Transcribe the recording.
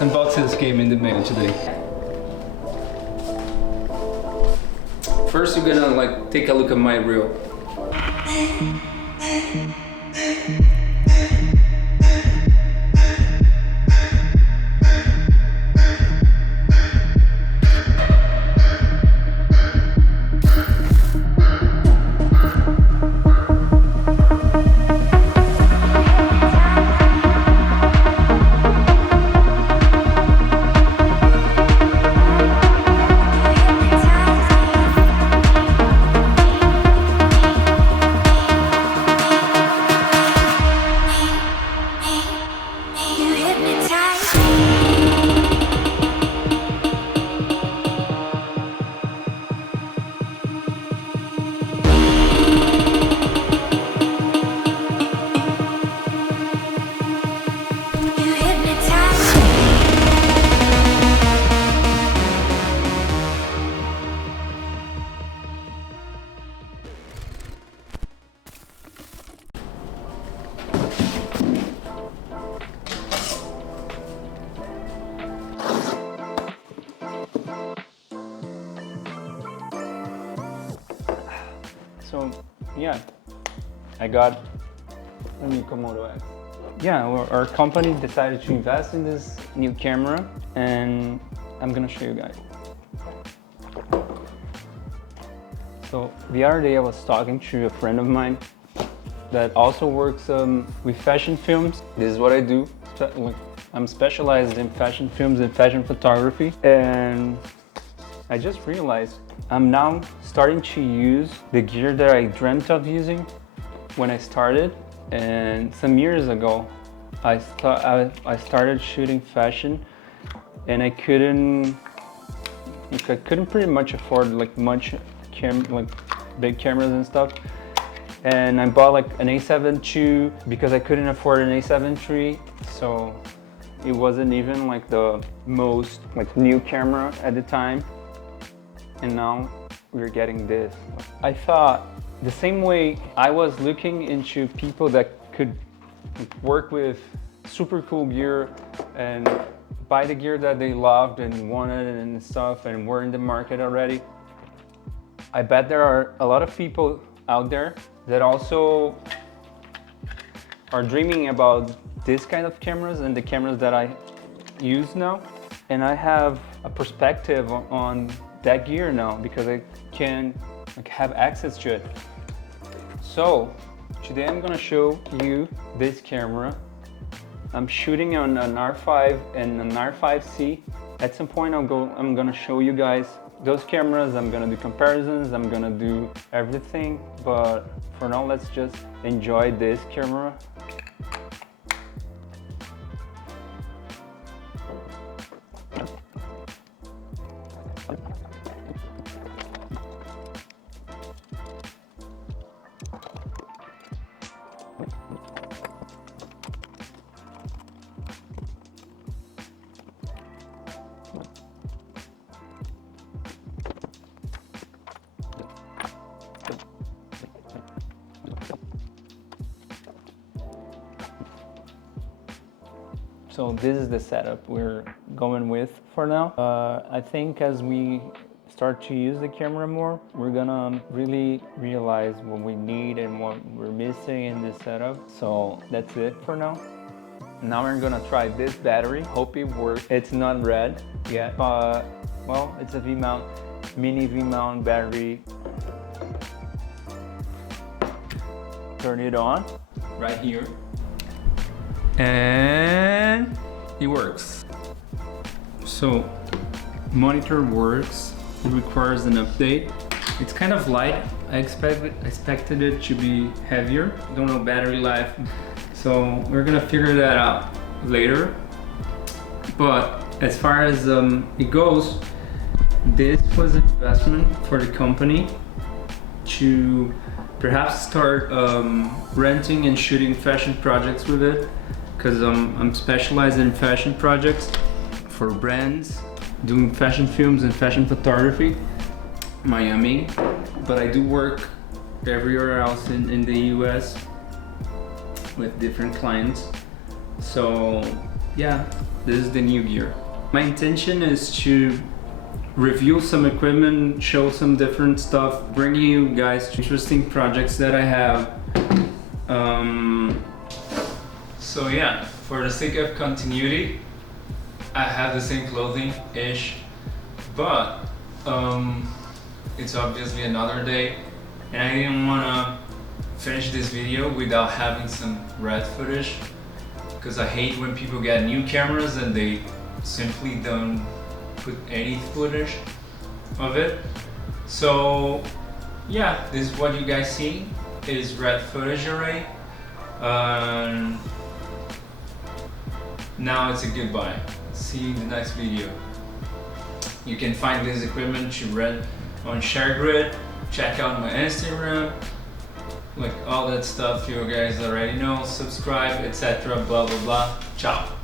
Let's unbox this game in the mail today. First, we're gonna like take a look at my reel. So yeah, I got a new Komodo X. Yeah, our company decided to invest in this new camera, and I'm gonna show you guys. So the other day I was talking to a friend of mine that also works with fashion films. This is what I do. I'm specialized in fashion films and fashion photography, and I just realized I'm now starting to use the gear that I dreamt of using when I started. And some years ago, I started shooting fashion, and I couldn't pretty much afford like big cameras and stuff. And I bought like an A7 II because I couldn't afford an A7 III. So it wasn't even like the most like new camera at the time. And now we're getting this. I thought the same way I was looking into people that could work with super cool gear and buy the gear that they loved and wanted and stuff and were in the market already. I bet there are a lot of people out there that also are dreaming about this kind of cameras and the cameras that I use now. And I have a perspective on that gear now because I can have access to it. So today I'm gonna show you this camera. I'm shooting on an R5 and an R5C. At some point I'm gonna show you guys those cameras. I'm gonna do comparisons, I'm gonna do everything, but for now let's just enjoy this camera. So this is the setup we're going with for now. I think as we start to use the camera more, we're gonna really realize what we need and what we're missing in this setup. So that's it for now. Now we're gonna try this battery. Hope it works. It's not red yet, but well, it's a V-mount, mini V-mount battery. Turn it on right here. And it works. So monitor works. It requires an update. It's kind of light. I expected it to be heavier. Don't know battery life, so we're gonna figure that out later. But as far as it goes, this was an investment for the company to perhaps start renting and shooting fashion projects with it, because I'm specialized in fashion projects for brands, doing fashion films and fashion photography, Miami, but I do work everywhere else in the US with different clients. So yeah, this is the new gear. My intention is to review some equipment, show some different stuff, bring you guys to interesting projects that I have. So yeah, for the sake of continuity, I have the same clothing-ish, but it's obviously another day, and I didn't want to finish this video without having some RED footage, because I hate when people get new cameras and they simply don't put any footage of it. So yeah, this is what you guys see is RED footage array. Now it's a goodbye. See you in the next video. You can find this equipment to rent on Sharegrid. Check out my Instagram, like all that stuff you guys already know. Subscribe, etc. Blah blah blah. Ciao.